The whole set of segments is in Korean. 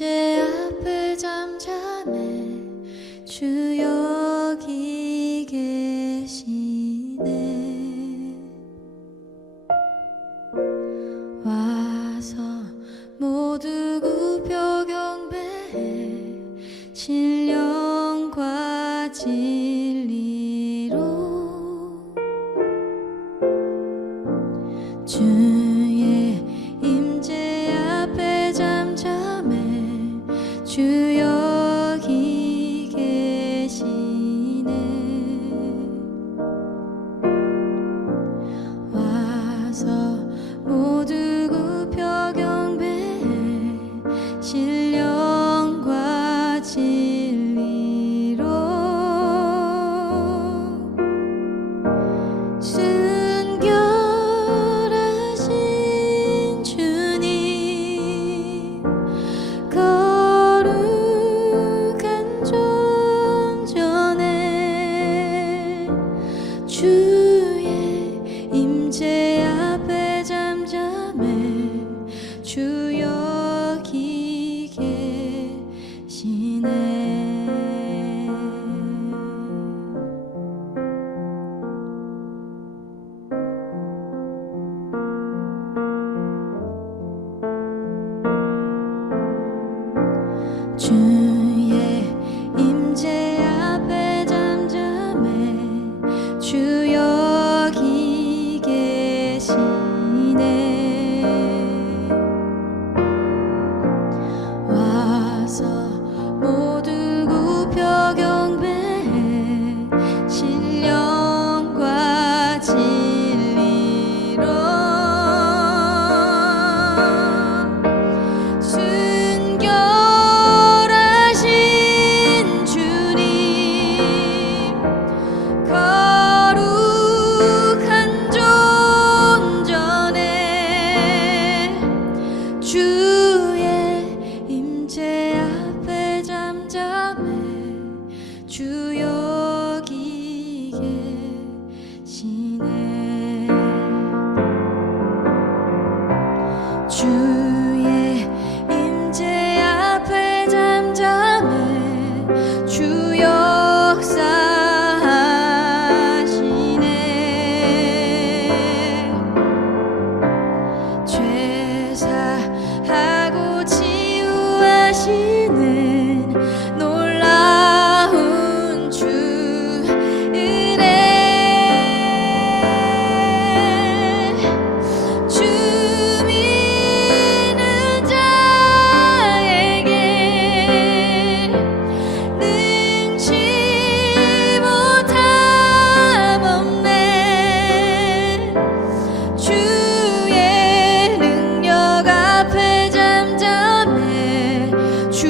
임재 앞에 잠잠해 주 여기 계시네. 와서 모두 굽혀 경배해 신령과 진리로 주의 임재 앞에 잠잠해 주 여기 계시네. 와서 모두 굽혀 경배해 신령과 진리로 순결하신 주님 거룩한 존전에 주의 임재 앞에 잠잠해 주 여기 계시네. 주의 임재 앞에 잠잠해 주 여기 계시네. 와서 모두 굽혀 경배해 신령과 진리로 순결하신 주님 거룩한 존전에 주의 임재 앞에 잠잠해 주 여기 계시네. 주의 임재 앞에 잠잠해 주 역사하시네. 죄 사하고 치유하시는 놀라운 주 은혜. 주 믿는 자에게 능치 못함 없네. 주의 능력 앞에 잠잠해 주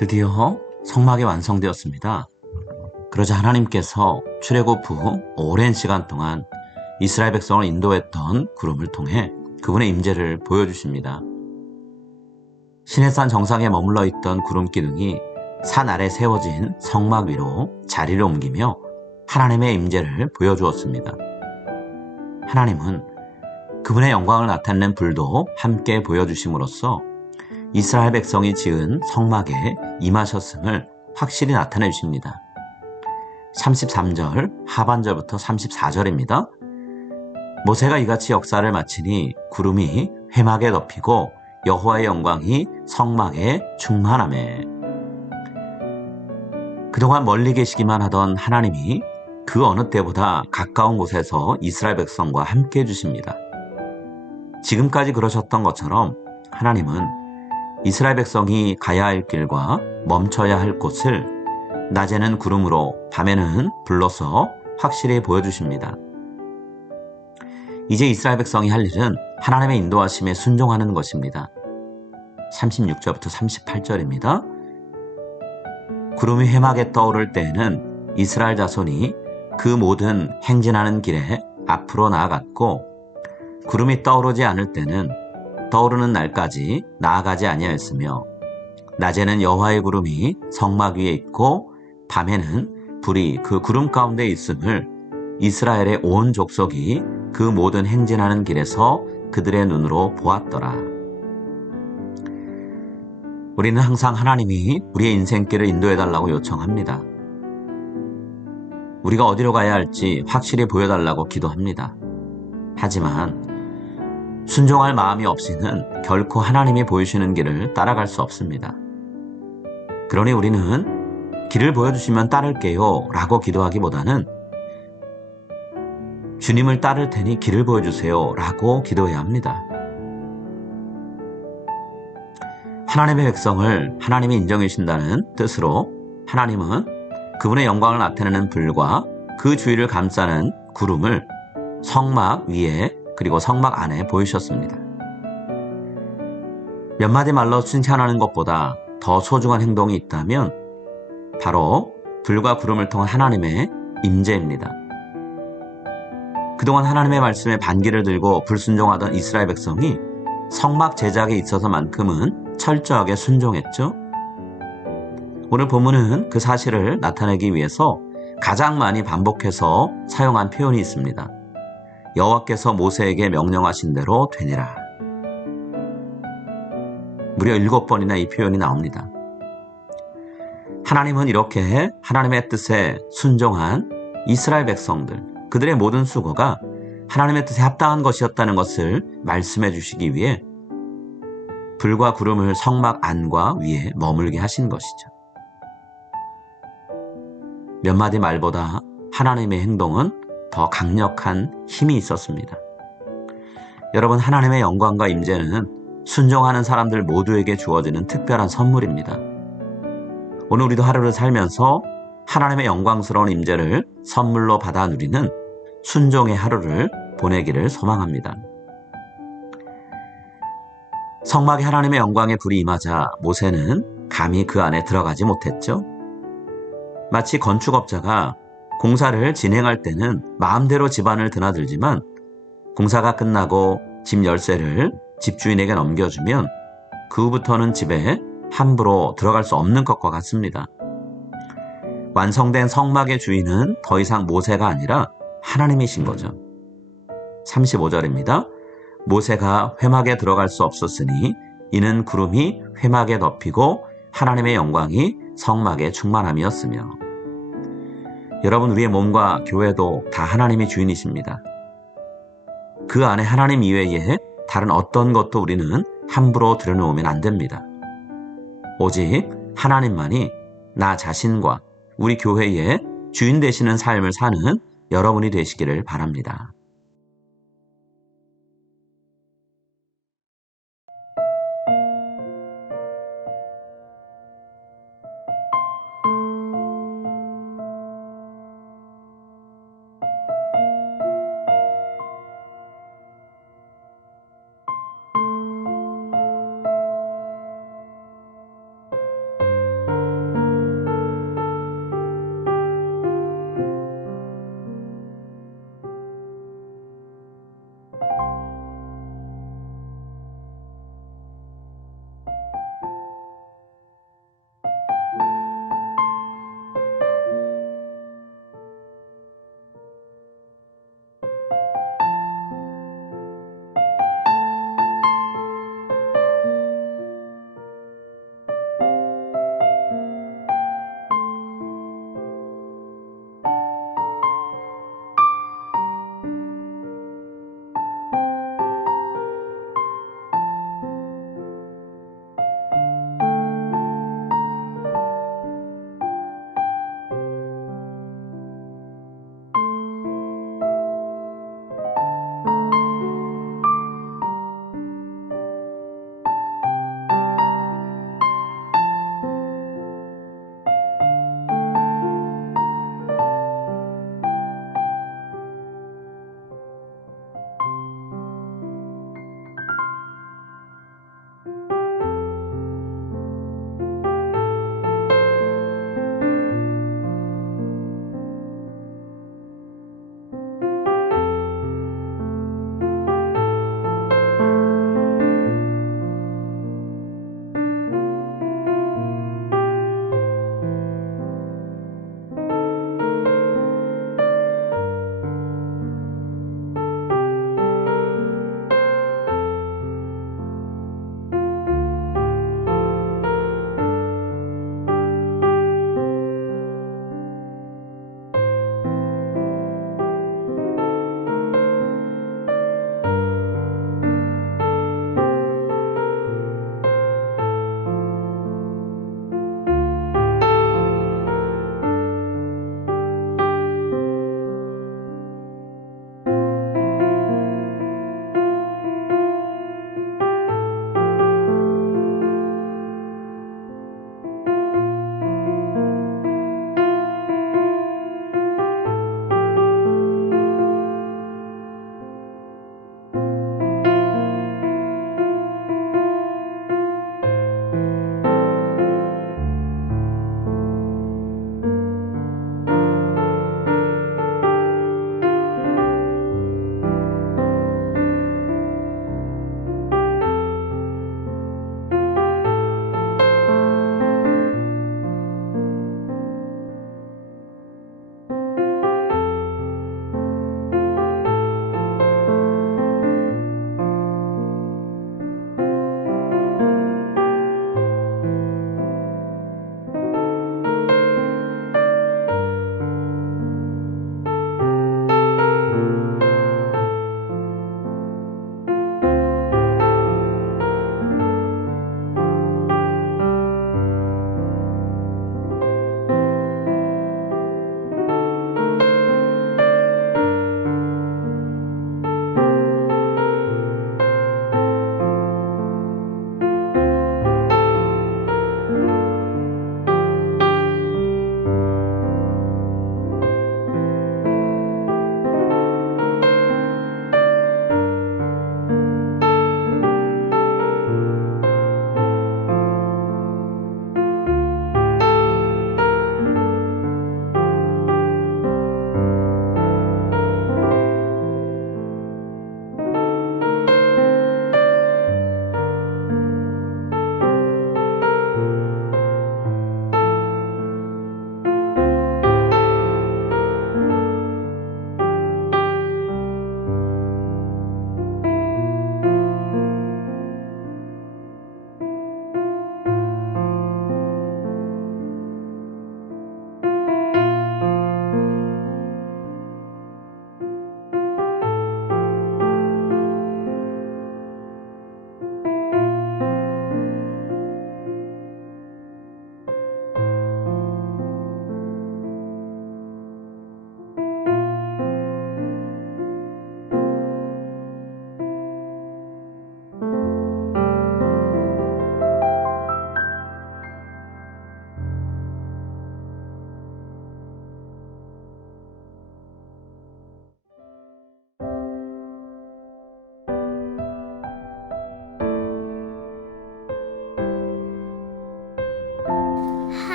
드디어 성막이 완성되었습니다. 그러자 하나님께서 출애굽 후 오랜 시간 동안 이스라엘 백성을 인도했던 구름을 통해 그분의 임재를 보여주십니다. 시내산 정상에 머물러 있던 구름 기둥이 산 아래 세워진 성막 위로 자리를 옮기며 하나님의 임재를 보여주었습니다. 하나님은 그분의 영광을 나타내는 불도 함께 보여주심으로써 이스라엘 백성이 지은 성막에 임하셨음을 확실히 나타내 주십니다. 33절 하반절부터 34절입니다. 모세가 이같이 역사를 마치니 구름이 회막에 덮이고 여호와의 영광이 성막에 충만하매. 그동안 멀리 계시기만 하던 하나님이 그 어느 때보다 가까운 곳에서 이스라엘 백성과 함께 해주십니다. 지금까지 그러셨던 것처럼 하나님은 이스라엘 백성이 가야 할 길과 멈춰야 할 곳을 낮에는 구름으로 밤에는 불러서 확실히 보여주십니다. 이제 이스라엘 백성이 할 일은 하나님의 인도하심에 순종하는 것입니다. 36절부터 38절입니다. 구름이 회막에 떠오를 때에는 이스라엘 자손이 그 모든 행진하는 길에 앞으로 나아갔고 구름이 떠오르지 않을 때는 떠오르는 날까지 나아가지 아니하였으며 낮에는 여호와의 구름이 성막 위에 있고 밤에는 불이 그 구름 가운데 있음을 이스라엘의 온 족속이 그 모든 행진하는 길에서 그들의 눈으로 보았더라. 우리는 항상 하나님이 우리의 인생길을 인도해달라고 요청합니다. 우리가 어디로 가야 할지 확실히 보여달라고 기도합니다. 하지만 순종할 마음이 없이는 결코 하나님이 보이시는 길을 따라갈 수 없습니다. 그러니 우리는 길을 보여주시면 따를게요 라고 기도하기보다는 주님을 따를 테니 길을 보여주세요 라고 기도해야 합니다. 하나님의 백성을 하나님이 인정해 주신다는 뜻으로 하나님은 그분의 영광을 나타내는 불과 그 주위를 감싸는 구름을 성막 위에 그리고 성막 안에 보이셨습니다. 몇 마디 말로 칭찬하는 것보다 더 소중한 행동이 있다면 바로 불과 구름을 통한 하나님의 임재입니다. 그동안 하나님의 말씀에 반기를 들고 불순종하던 이스라엘 백성이 성막 제작에 있어서만큼은 철저하게 순종했죠. 오늘 본문은 그 사실을 나타내기 위해서 가장 많이 반복해서 사용한 표현이 있습니다. 여호와께서 모세에게 명령하신 대로 되니라. 무려 7번이나 이 표현이 나옵니다. 하나님은 이렇게 하나님의 뜻에 순종한 이스라엘 백성들, 그들의 모든 수고가 하나님의 뜻에 합당한 것이었다는 것을 말씀해 주시기 위해 불과 구름을 성막 안과 위에 머물게 하신 것이죠. 몇 마디 말보다 하나님의 행동은 더 강력한 힘이 있었습니다. 여러분, 하나님의 영광과 임재는 순종하는 사람들 모두에게 주어지는 특별한 선물입니다. 오늘 우리도 하루를 살면서 하나님의 영광스러운 임재를 선물로 받아 누리는 순종의 하루를 보내기를 소망합니다. 성막에 하나님의 영광의 불이 임하자 모세는 감히 그 안에 들어가지 못했죠. 마치 건축업자가 공사를 진행할 때는 마음대로 집안을 드나들지만 공사가 끝나고 집 열쇠를 집주인에게 넘겨주면 그 후부터는 집에 함부로 들어갈 수 없는 것과 같습니다. 완성된 성막의 주인은 더 이상 모세가 아니라 하나님이신 거죠. 35절입니다. 모세가 회막에 들어갈 수 없었으니 이는 구름이 회막에 덮이고 하나님의 영광이 성막에 충만함이었으며. 여러분, 우리의 몸과 교회도 다 하나님이 주인이십니다. 그 안에 하나님 이외에 다른 어떤 것도 우리는 함부로 들여놓으면 안 됩니다. 오직 하나님만이 나 자신과 우리 교회의 주인 되시는 삶을 사는 여러분이 되시기를 바랍니다.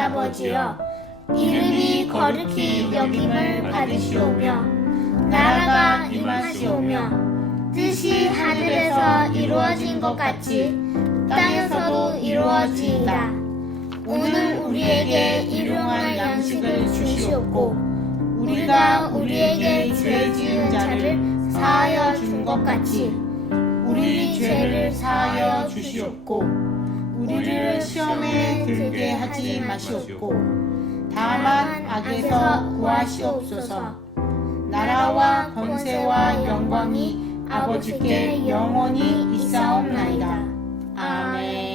아버지여, 이름이 거룩히 여김을 받으시오며 나라가 임하시오며 뜻이 하늘에서 이루어진 것 같이 땅에서도 이루어지이다. 오늘 우리에게 일용할 양식을 주시옵고 우리가 우리에게 죄 지은 자를 사하여 준 것 같이 우리 죄를 사하여 주시옵고 우리를 시험에 들게 하지 마시옵고 다만 악에서 구하시옵소서. 나라와 권세와 영광이 아버지께 영원히 있사옵나이다. 아멘.